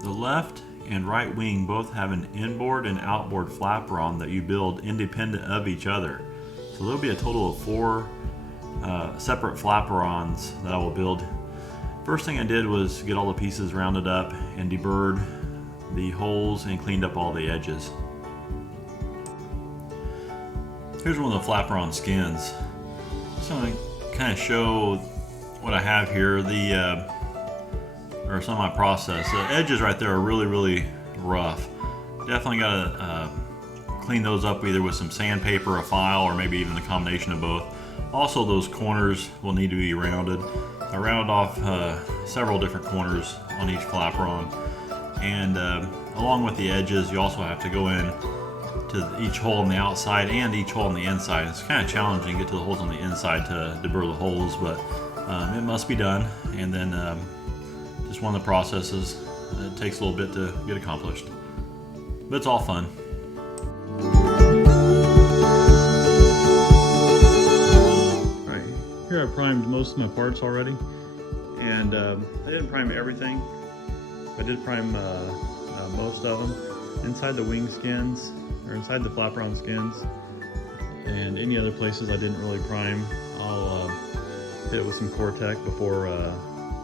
The left and right wing both have an inboard and outboard flaperon that you build independent of each other. So there'll be a total of 4 separate flaperons that I will build. First thing I did was get all the pieces rounded up and deburred the holes and cleaned up all the edges. Here's one of the flaperon skins. Just going to kind of show what I have here. Or some of my process. The edges right there are really rough. Definitely gotta clean those up either with some sandpaper, a file, or maybe even the combination of both. Also, those corners will need to be rounded. I rounded off several different corners on each flaperon, and along with the edges, you also have to go in to each hole on the outside and each hole on the inside. It's kind of challenging to get to the holes on the inside to deburr the holes, but it must be done. And then just one of the processes. It takes a little bit to get accomplished, but it's all fun. Right, here I primed most of my parts already, and I didn't prime everything. I did prime most of them. Inside the wing skins, or inside the flaperon skins, and any other places I didn't really prime, I'll hit it with some Core-Tec before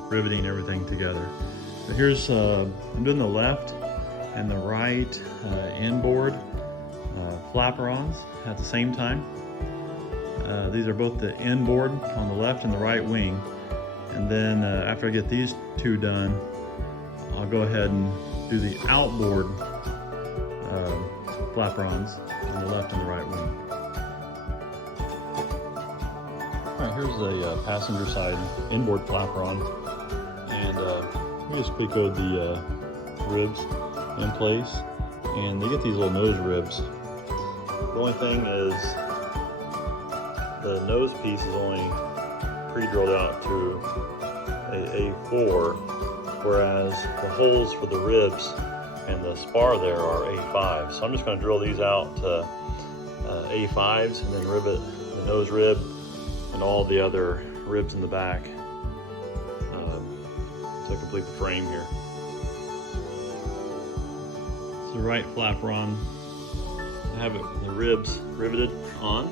riveting everything together. So here's, I'm doing the left and the right inboard flaperons at the same time. These are both the inboard on the left and the right wing. And then after I get these 2 done, I'll go ahead and do the outboard flaperons on the left and the right wing. All right, here's the passenger side inboard flaperon. And we just clecoed the ribs in place, and they get these little nose ribs. The only thing is the nose piece is only pre-drilled out to a A4, whereas the holes for the ribs and the spar there are A5. So I'm just going to drill these out to A5s and then rivet the nose rib and all the other ribs in the back to complete the frame here. It's the right flaperon. I have the ribs riveted on.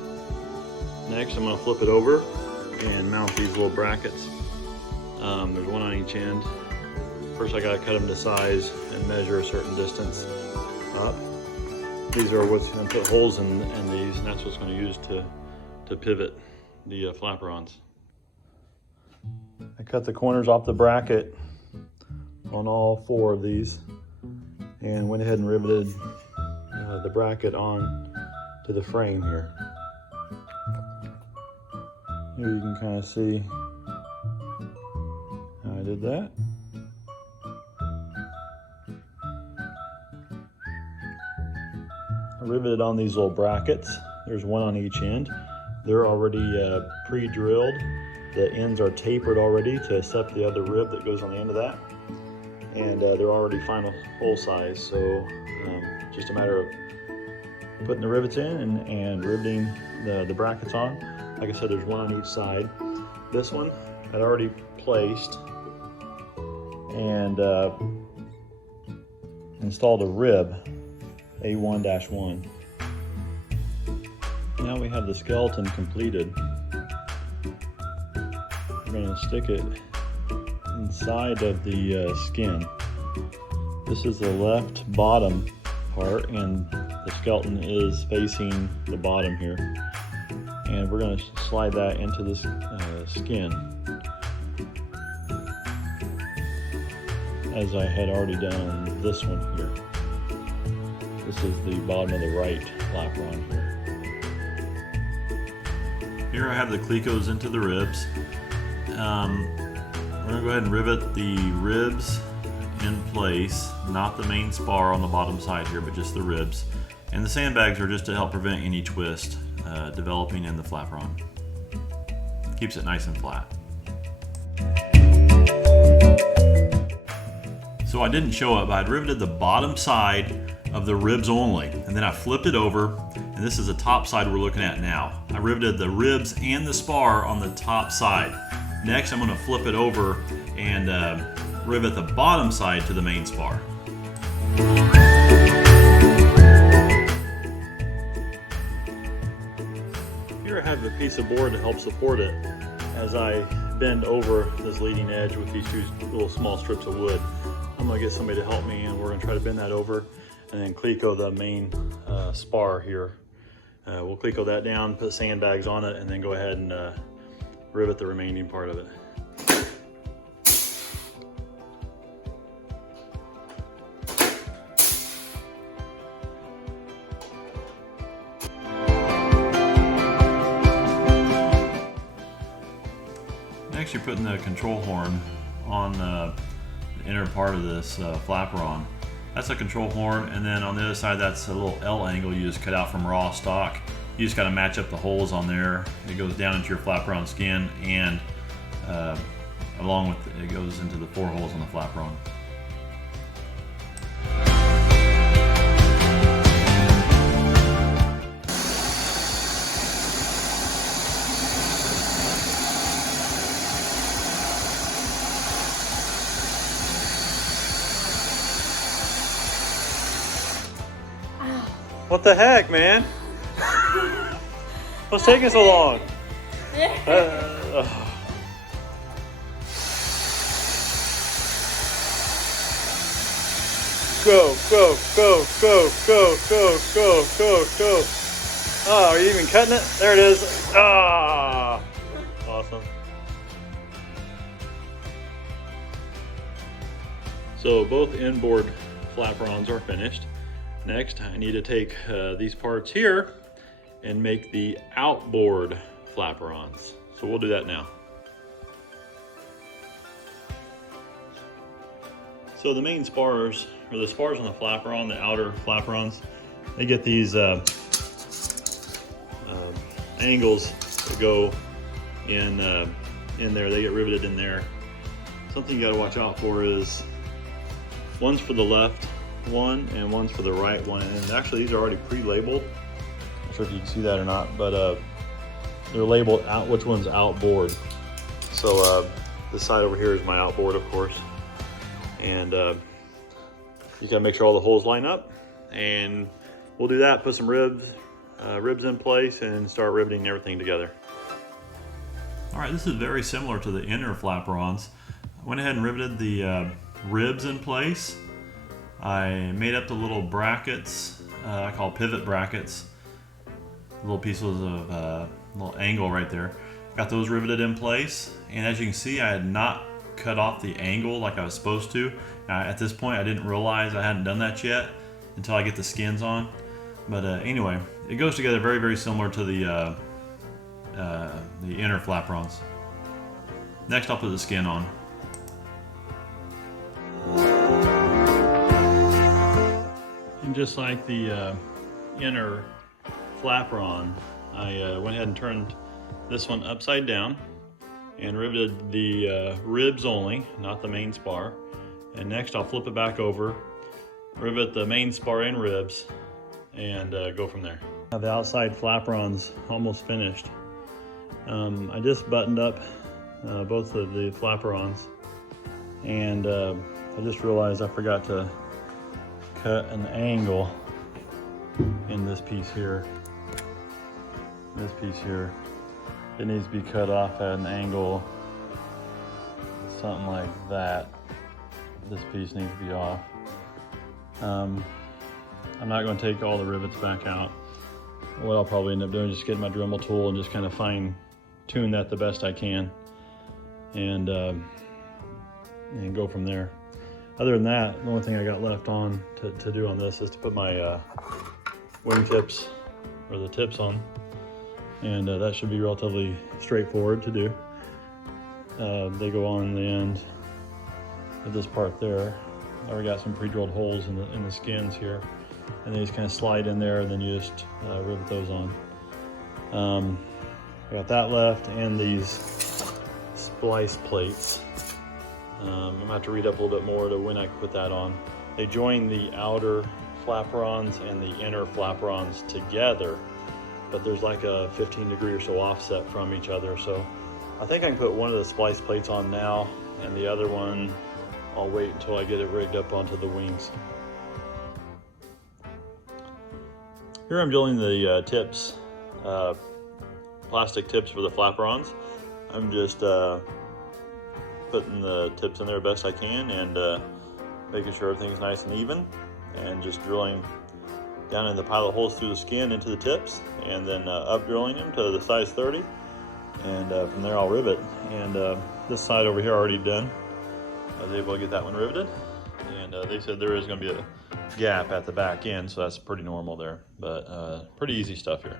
Next, I'm going to flip it over and mount these little brackets. There's one on each end. First, I got to cut them to size and measure a certain distance up. These are what's going to put holes in these, and that's what's going to use to pivot the flaperons. I cut the corners off the bracket on all 4 of these and went ahead and riveted the bracket on to the frame here. Here you can kind of see how I did that. I riveted on these little brackets. There's one on each end. They're already pre-drilled. The ends are tapered already to accept the other rib that goes on the end of that. And they're already final hole size, so just a matter of putting the rivets in and riveting the brackets on. Like I said, there's one on each side. This one I'd already placed and installed a rib, A1-1. Now we have the skeleton completed. We're going to stick it inside of the skin. This is the left bottom part, and the skeleton is facing the bottom here. And we're going to slide that into this skin, as I had already done on this one here. This is the bottom of the right flaperon here. Here I have the clecos into the ribs. We're going to go ahead and rivet the ribs in place, not the main spar on the bottom side here, but just the ribs. And the sandbags are just to help prevent any twist developing in the flaperon. Keeps it nice and flat. So I didn't show it, but I'd riveted the bottom side of the ribs only, and then I flipped it over, and this is the top side we're looking at now. I riveted the ribs and the spar on the top side. Next, I'm going to flip it over and rivet the bottom side to the main spar. Here I have the piece of board to help support it as I bend over this leading edge with these two little small strips of wood. I'm gonna get somebody to help me, and we're gonna try to bend that over and then cleco the main spar here. We'll cleco that down, put sandbags on it, and then go ahead and rivet the remaining part of it. Next, you're putting the control horn on the inner part of this flaperon. That's a control horn, and then on the other side, that's a little L angle you just cut out from raw stock. You just got to match up the holes on there. It goes down into your flaperon skin, and along with it goes into the 4 holes on the flaperon. What the heck, man? What's taking so long? Go, go, go, go, go, go, go, go, go. Oh, are you even cutting it? There it is. Ah, awesome. So both inboard flaperons are finished. Next, I need to take these parts here and make the outboard flaperons. So we'll do that now. So the main spars, or the spars on the flaperon, the outer flaperons, they get these angles that go in there. They get riveted in there. Something you got to watch out for is one's for the left one and one's for the right one, and actually these are already pre-labeled. Not sure if you can see that or not, but they're labeled out which one's outboard. So this side over here is my outboard, of course, and you gotta make sure all the holes line up, and we'll do that. Put some ribs in place and start riveting everything together. All right, this is very similar to the inner flaperons. I went ahead and riveted the ribs in place. I made up the little brackets, I call pivot brackets, little pieces of little angle right there. Got those riveted in place, and as you can see, I had not cut off the angle like I was supposed to. At this point, I didn't realize I hadn't done that yet until I get the skins on. But anyway, it goes together very, very similar to the inner flaperons. Next, I'll put the skin on. And just like the inner flaperon, I went ahead and turned this one upside down and riveted the ribs only, not the main spar. And next I'll flip it back over, rivet the main spar and ribs, and go from there. The outside flaperon's almost finished. I just buttoned up both of the flaperons, and I just realized I forgot to cut an angle in this piece here. This piece here, it needs to be cut off at an angle, something like that. This piece needs to be off. I'm not going to take all the rivets back out. What I'll probably end up doing is just getting my Dremel tool and just kind of fine tune that the best I can, and go from there. Other than that, the only thing I got left on to do on this is to put my wing tips, or the tips on, and that should be relatively straightforward to do. They go on the end of this part there. I already got some pre-drilled holes in the skins here, and they just kind of slide in there, and then you just rivet those on. I got that left, and these splice plates. I'm gonna have to read up a little bit more to when I can put that on. They join the outer flaperons and the inner flaperons together, but there's like a 15-degree or so offset from each other. So I think I can put one of the splice plates on now, and the other one I'll wait until I get it rigged up onto the wings. Here I'm drilling the tips, plastic tips for the flaperons. I'm just putting the tips in there best I can and making sure everything's nice and even, and just drilling down in the pilot holes through the skin into the tips, and then up drilling them to the size 30, and from there I'll rivet. And this side over here already done. I was able to get that one riveted, and they said there is going to be a gap at the back end, so that's pretty normal there, but pretty easy stuff here.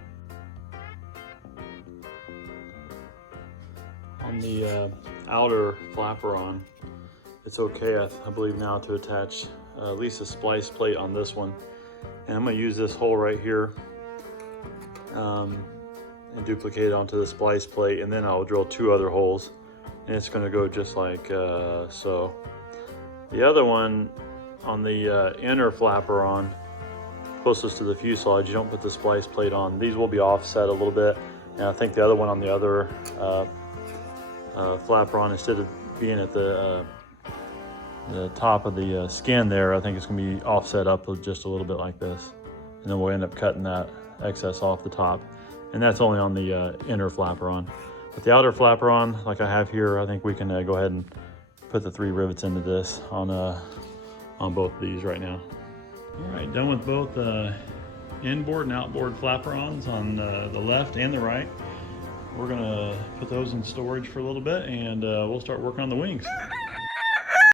On the outer flaperon, it's okay, I believe now, to attach at least a splice plate on this one, and I'm going to use this hole right here and duplicate it onto the splice plate, and then I'll drill 2 other holes, and it's going to go just like so. The other one on the inner flaperon, closest to the fuselage, you don't put the splice plate on. These will be offset a little bit, and I think the other one on the other flaperon, instead of being at the top of the skin there, I think it's going to be offset up just a little bit like this, and then we'll end up cutting that excess off the top, and that's only on the inner flaperon. But the outer flaperon, like I have here, I think we can go ahead and put the 3 rivets into this on both of these right now. All right, done with both inboard and outboard flaperons on the left and the right. We're gonna put those in storage for a little bit, and we'll start working on the wings.